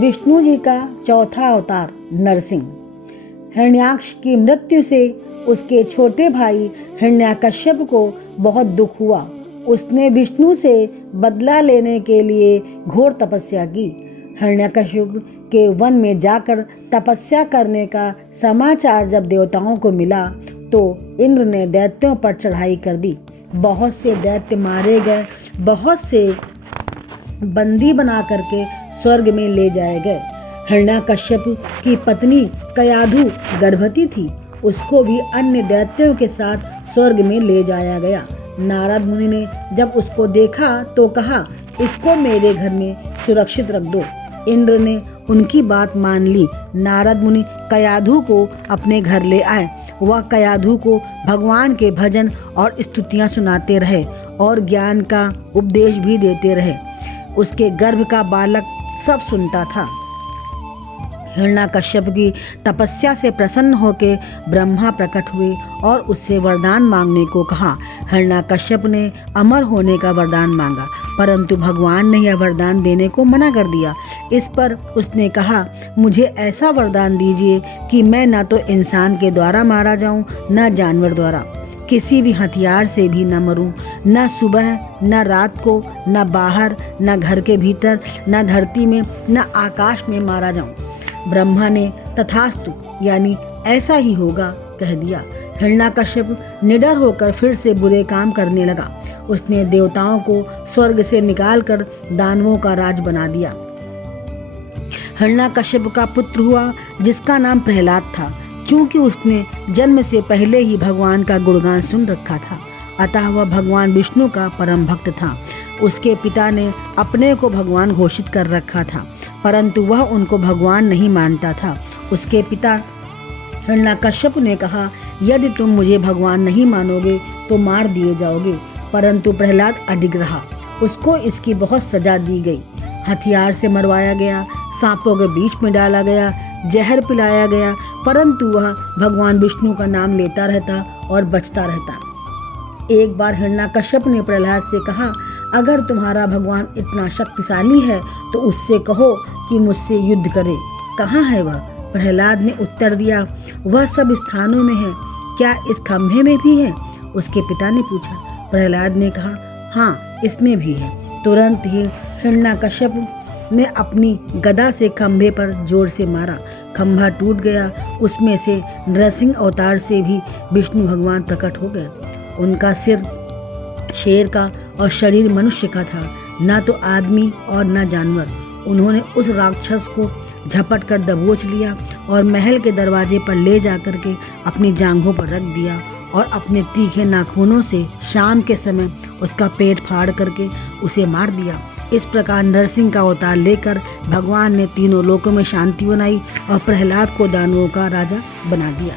विष्णु जी का चौथा अवतार नरसिंह। हिरण्याक्ष की मृत्यु से उसके छोटे भाई हिरण्याकश्यप को बहुत दुख हुआ। उसने विष्णु से बदला लेने के लिए घोर तपस्या की। हिरण्याकश्यप के वन में जाकर तपस्या करने का समाचार जब देवताओं को मिला तो इंद्र ने दैत्यों पर चढ़ाई कर दी। बहुत से दैत्य मारे गए, बहुत से बंदी बना करके स्वर्ग में ले जाए गए। हिरण्याकश्यप की पत्नी कयाधु गर्भवती थी, उसको भी अन्य दैत्यों के साथ स्वर्ग में ले जाया गया। नारद मुनि ने जब उसको देखा तो कहा, इसको मेरे घर में सुरक्षित रख दो। इंद्र ने उनकी बात मान ली। नारद मुनि कयाधु को अपने घर ले आए। वह कयाधु को भगवान के भजन और स्तुतियां सुनाते रहे और ज्ञान का उपदेश भी देते रहे। उसके गर्भ का बालक सब सुनता था। हिरण्याकश्यप की तपस्या से प्रसन्न होकर ब्रह्मा प्रकट हुए और उससे वरदान मांगने को कहा। हिरण्याकश्यप ने अमर होने का वरदान मांगा, परंतु भगवान ने यह वरदान देने को मना कर दिया। इस पर उसने कहा, मुझे ऐसा वरदान दीजिए कि मैं न तो इंसान के द्वारा मारा जाऊं, न जानवर द्वारा, किसी भी हथियार से भी न मरूं, न सुबह न रात को, न बाहर न घर के भीतर, न धरती में न आकाश में मारा जाऊं। ब्रह्मा ने तथास्तु यानी ऐसा ही होगा कह दिया। हिरण्याकश्यप निडर होकर फिर से बुरे काम करने लगा। उसने देवताओं को स्वर्ग से निकालकर दानवों का राज बना दिया। हिरण्याकश्यप का पुत्र हुआ जिसका नाम प्रहलाद था। चूंकि उसने जन्म से पहले ही भगवान का गुणगान सुन रखा था, अतः वह भगवान विष्णु का परम भक्त था। उसके पिता ने अपने को भगवान घोषित कर रखा था, परंतु वह उनको भगवान नहीं मानता था। उसके पिता हिरण्याकश्यप ने कहा, यदि तुम मुझे भगवान नहीं मानोगे तो मार दिए जाओगे। परंतु प्रहलाद अडिग रहा। उसको इसकी बहुत सजा दी गई। हथियार से मरवाया गया, सांपों के बीच में डाला गया, जहर पिलाया गया, परंतु वह भगवान विष्णु का नाम लेता रहता और बचता रहता। एक बार हिरण्याकश्यप ने प्रहलाद से कहा, अगर तुम्हारा भगवान इतना शक्तिशाली है तो उससे कहो कि मुझसे युद्ध करे। कहाँ है वह? प्रहलाद ने उत्तर दिया, वह सब स्थानों में है, क्या इस खंभे में भी है? उसके पिता ने पूछा। प्रहलाद ने कहा, हाँ, इसमें भी है। तुरंत ही हिरण्याकश्यप ने अपनी गदा से खंभे पर जोर से मारा। खंभा टूट गया। उसमें से नरसिंह अवतार से भी विष्णु भगवान प्रकट हो गए। उनका सिर शेर का और शरीर मनुष्य का था, न तो आदमी और न जानवर। उन्होंने उस राक्षस को झपट कर दबोच लिया और महल के दरवाजे पर ले जाकर के अपनी जांघों पर रख दिया और अपने तीखे नाखूनों से शाम के समय उसका पेट फाड़ करके उसे मार दिया। इस प्रकार नरसिंह का अवतार लेकर भगवान ने तीनों लोकों में शांति बनाई और प्रहलाद को दानवों का राजा बना दिया।